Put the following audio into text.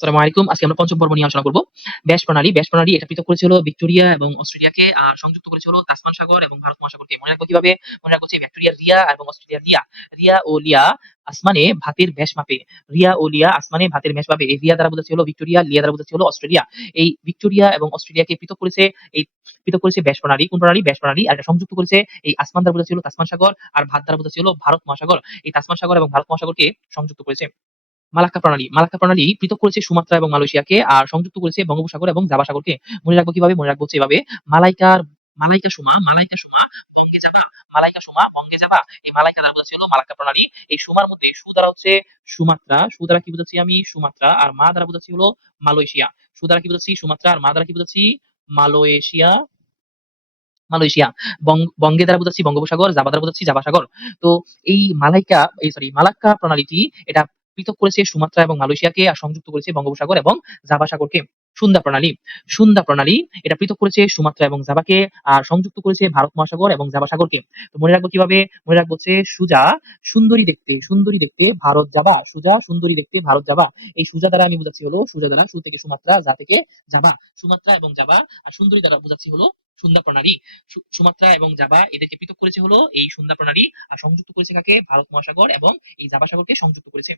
আসসালামু আলাইকুম। আজকে আমরা পঞ্চম পর্ব নিয়ে আলোচনা করব। ব্যাস প্রণালী এটা পৃথক করেছিল ভিক্টোরিয়া এবং অস্ট্রেলিয়াকে, আর সংযুক্ত করেছিল তাসমান সাগর এবং ভারত মহাসাগরকে। মনে রাখবো কিভাবে? মনে রাখবো যে ভিক্টোরিয়ার রিয়া এবং অস্ট্রেলিয়ার লিয়া। রিয়া ও লিয়া আসমানে ভাতের ব্যাস মাপে। রিয়া ও লিয়া আসমানে ভাতের ব্যাস মাপে। এই রিয়া দ্বারা বোঝাচ্ছে হলো ভিক্টোরিয়া, লিয়া দ্বারা বোঝাচ্ছে হলো অস্ট্রেলিয়া। এই ভিক্টোরিয়া এবং অস্ট্রেলিয়াকে পৃথক করেছে ব্যাস প্রণালী। কোন প্রণালী? ব্যাস প্রণালী। আর এটা সংযুক্ত করেছে এই আসমান দ্বারা বোঝাচ্ছে হলো তাসমান সাগর, আর ভাত দ্বারা বোঝাচ্ছে হলো ভারত মহাসাগর। এই তাসমান সাগর এবং ভারত মহাসাগরকে সংযুক্ত করেছে। মালাক্কা প্রণালী পৃথক করেছে সুমাত্রা এবং মালয়েশিয়াকে, আর সংযুক্ত করেছে বঙ্গোপসাগর এবং জাভা সাগরকে। মনে রাখবো কিভাবে? মনে রাখবো হচ্ছে এভাবে। মালাইকার মালাইকা সুমা বঙ্গে যাবা, মালাইকা সুমা বঙ্গে যাবা। এই মালাইকা দ্বারা বোঝাচ্ছে হলো মালাক্কা প্রণালী। এই সুমার মধ্যে সু দ্বারা হচ্ছে সুমাত্রা, সু দ্বারা কি বোঝাচ্ছি আমি? সুমাত্রা। আর মা দ্বারা বোঝাচ্ছি হলো মালয়েশিয়া। সু দ্বারা কি বোঝাচ্ছি? সুমাত্রা। আর মা দ্বারা কি বোঝাচ্ছি? মালয়েশিয়া। মালয়েশিয়া। বঙ্গে দ্বারা বোঝাচ্ছি বঙ্গোপসাগর, জাভা দ্বারা বোঝাচ্ছি জাভা সাগর। তো মালাক্কা প্রণালীটি এটা পৃথক করেছে সুমাত্রা এবং মালয়েশিয়াকে, আর সংযুক্ত করেছে বঙ্গোপসাগর এবং জাভা সাগরকে। সুন্দা প্রণালী এটা পৃথক করেছে সুমাত্রা এবং জাভাকে, আর সংযুক্ত করেছে ভারত মহাসাগর এবং জাভা সাগরকে। তো মনে রাখবো কিভাবে? মনে রাখবো হচ্ছে সুজা সুন্দরী দেখতে ভারত জাভা। সুজা সুন্দরী দেখতে ভারত জাভা। এই সুজা দ্বারা আমি বোঝাচ্ছি হলো, সুজা দ্বারা সু থেকে সুমাত্রা, জা থেকে জাভা। সুমাত্রা এবং জাভা। আর সুন্দরী দ্বারা বোঝাচ্ছি হলো সুন্দা প্রণালী। সুমাত্রা এবং জাভা এদেরকে পৃথক করেছে হলো এই সুন্দা প্রণালী, আর সংযুক্ত করেছে কাকে? ভারত মহাসাগর এবং এই জাভা সাগরকে সংযুক্ত করেছে।